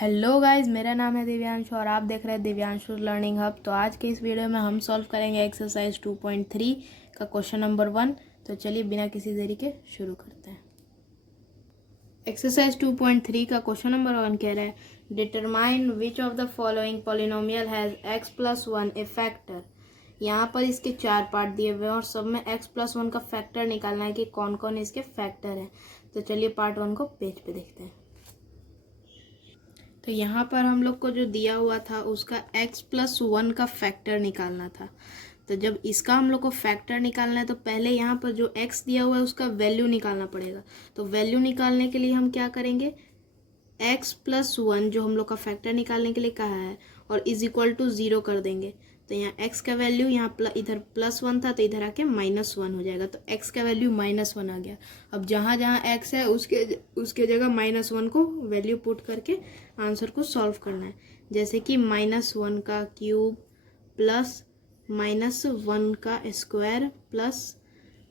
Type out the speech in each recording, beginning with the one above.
Hello guys, मेरा नाम है दिव्यांशु और आप देख रहे हैं दिव्यांशु लर्निंग हब। तो आज के इस वीडियो में हम सॉल्व करेंगे एक्सरसाइज 2.3 का क्वेश्चन नंबर 1। तो चलिए बिना किसी देरी के शुरू करते हैं। एक्सरसाइज 2.3 का क्वेश्चन नंबर 1 कह रहा है determine which of the following polynomial has x+1 A factor. यहाँ पर इसके 4 पार्ट दिए हुए हैं और सब में x+1 का फैक्टर निकालना है कि कौन कौन इसके फैक्टर हैं। तो चलिए पार्ट 1 को पेज पे देखते हैं। तो यहाँ पर हम लोग को जो दिया हुआ था उसका x+1 का फैक्टर निकालना था। तो जब इसका हम लोग को फैक्टर निकालना है तो पहले यहाँ पर जो x दिया हुआ है उसका वैल्यू निकालना पड़ेगा। तो वैल्यू निकालने के लिए हम क्या करेंगे, x+1 जो हम लोग का फैक्टर निकालने के लिए कहा है और इज इक्वल टू 0 कर देंगे। तो यहाँ x का वैल्यू यहाँ इधर +1 था तो इधर आके -1 हो जाएगा। तो x का वैल्यू -1 आ गया। अब जहाँ जहाँ x है उसके जगह -1 को वैल्यू पुट करके आंसर को सॉल्व करना है। जैसे कि -1 का क्यूब प्लस -1 का स्क्वायर प्लस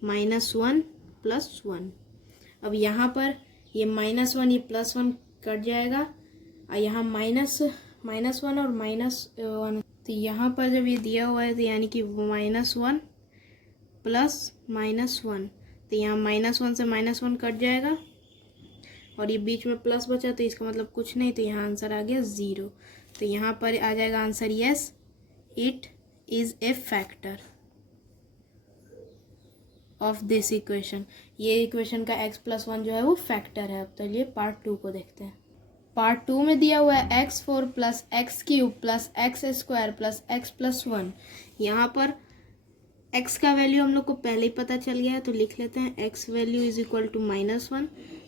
-1 + 1। अब यहाँ पर ये -1 ये +1 कट जाएगा और यहाँ -1 और -1। तो यहाँ पर जब ये दिया हुआ है तो यानी कि -1 प्लस -1, तो यहाँ -1 से -1 कट जाएगा और ये बीच में प्लस बचा तो इसका मतलब कुछ नहीं, तो यहाँ आंसर आ गया 0। तो यहाँ पर आ जाएगा answer yes, it is a factor of this equation. ये इक्वेशन का x+1 जो है वो फैक्टर है। अब तो चलिए पार्ट 2 को देखते हैं। पार्ट 2 में दिया हुआ है x4 + x³ + x² + x+1। यहाँ पर x का वैल्यू हम लोग को पहले ही पता चल गया है तो लिख लेते हैं x value is equal to -1।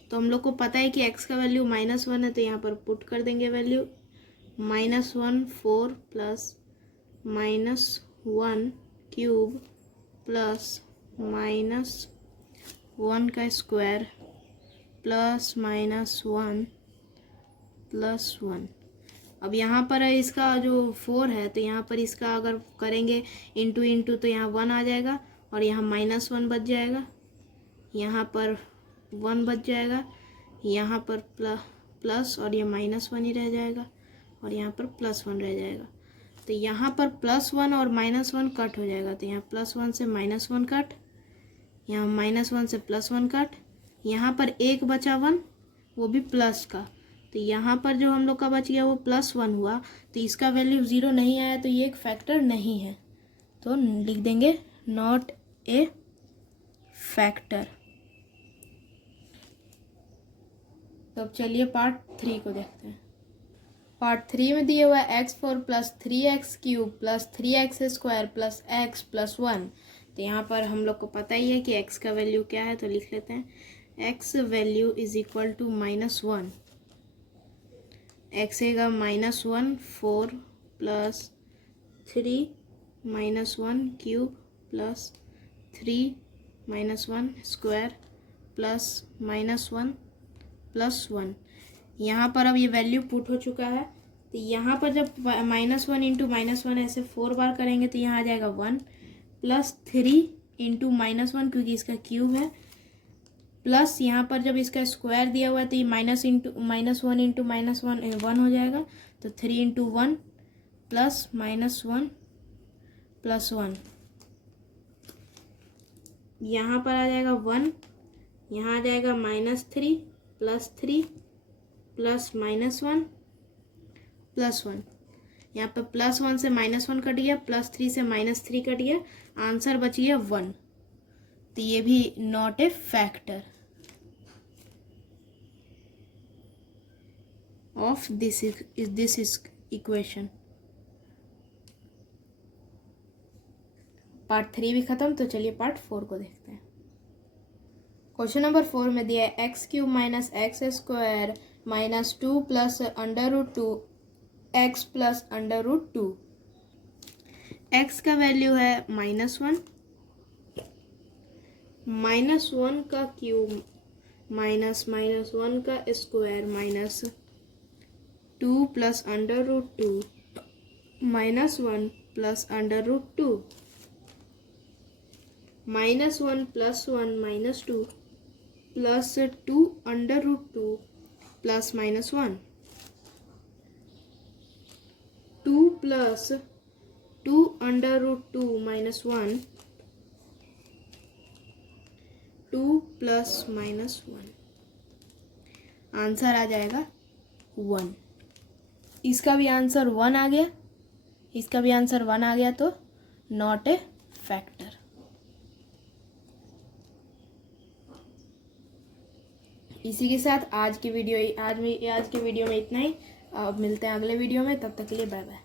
तो हम लोग को पता है कि x का वैल्यू -1 है तो यहाँ पर पुट कर देंगे वैल्यू -1 4 + -1³ प्लस -1 का स्क्वायर प्लस -1 + 1। अब यहाँ पर इसका जो 4 है तो यहाँ पर इसका अगर करेंगे इंटू तो यहाँ 1 आ जाएगा और यहाँ -1 बच जाएगा, यहाँ पर 1 बच जाएगा, यहाँ पर प्लस और ये -1 ही रह जाएगा और यहाँ पर +1 रह जाएगा। तो यहाँ पर +1 और -1 कट हो जाएगा। तो यहाँ +1 से -1 कट, यहाँ -1 से +1 कट, यहाँ पर एक बचा 1 वो भी प्लस का। तो यहाँ पर जो हम लोग का बच गया वो +1 हुआ। तो इसका वैल्यू 0 नहीं आया तो ये एक फैक्टर नहीं है। तो लिख देंगे नॉट ए फैक्टर। तो अब चलिए पार्ट 3 को देखते हैं। पार्ट 3 में दिया हुआ है x4 + 3x³ + 3x² + x + 1। तो यहाँ पर हम लोग को पता ही है कि x का वैल्यू क्या है तो लिख लेते हैं x value is equal to -1। x का -1 4 + 3 -1³ + 3 -1² प्लस -1 + 1। यहाँ पर अब ये वैल्यू पुट हो चुका है। तो यहाँ पर जब -1 × -1 ऐसे 4 बार करेंगे तो यहाँ आ जाएगा 1 + 3 × -1 क्योंकि इसका क्यूब है, प्लस यहाँ पर जब इसका स्क्वायर दिया हुआ है तो ये -1 × -1 1 हो जाएगा। तो 3 × 1 प्लस -1 + 1, यहाँ पर आ जाएगा 1, यहाँ आ जाएगा -3 + 3 प्लस -1 + 1। यहाँ पर +1 से -1 कट गया, +3 से -3 कट गया, आंसर बच गया 1। तो ये भी not a factor of this equation. Part 3 भी खत्म। तो चलिए पार्ट 4 को देखते हैं। क्वेश्चन नंबर 4 में दिया है x³ - x² -2 + √2 x + √2। x का वैल्यू है -1, -1 का क्यूब -1 का square -2 + √2 -1 + √2 -1 + 1 -2 +2 √2 + -1। Plus 2√2 minus 1, 2 plus minus 1, answer आ जाएगा 1। इसका भी आंसर 1 आ गया, इसका भी आंसर 1 आ गया, तो नॉट ए फैक्टर। इसी के साथ आज की वीडियो में इतना ही। अब मिलते हैं अगले वीडियो में, तब तक के लिए बाय बाय।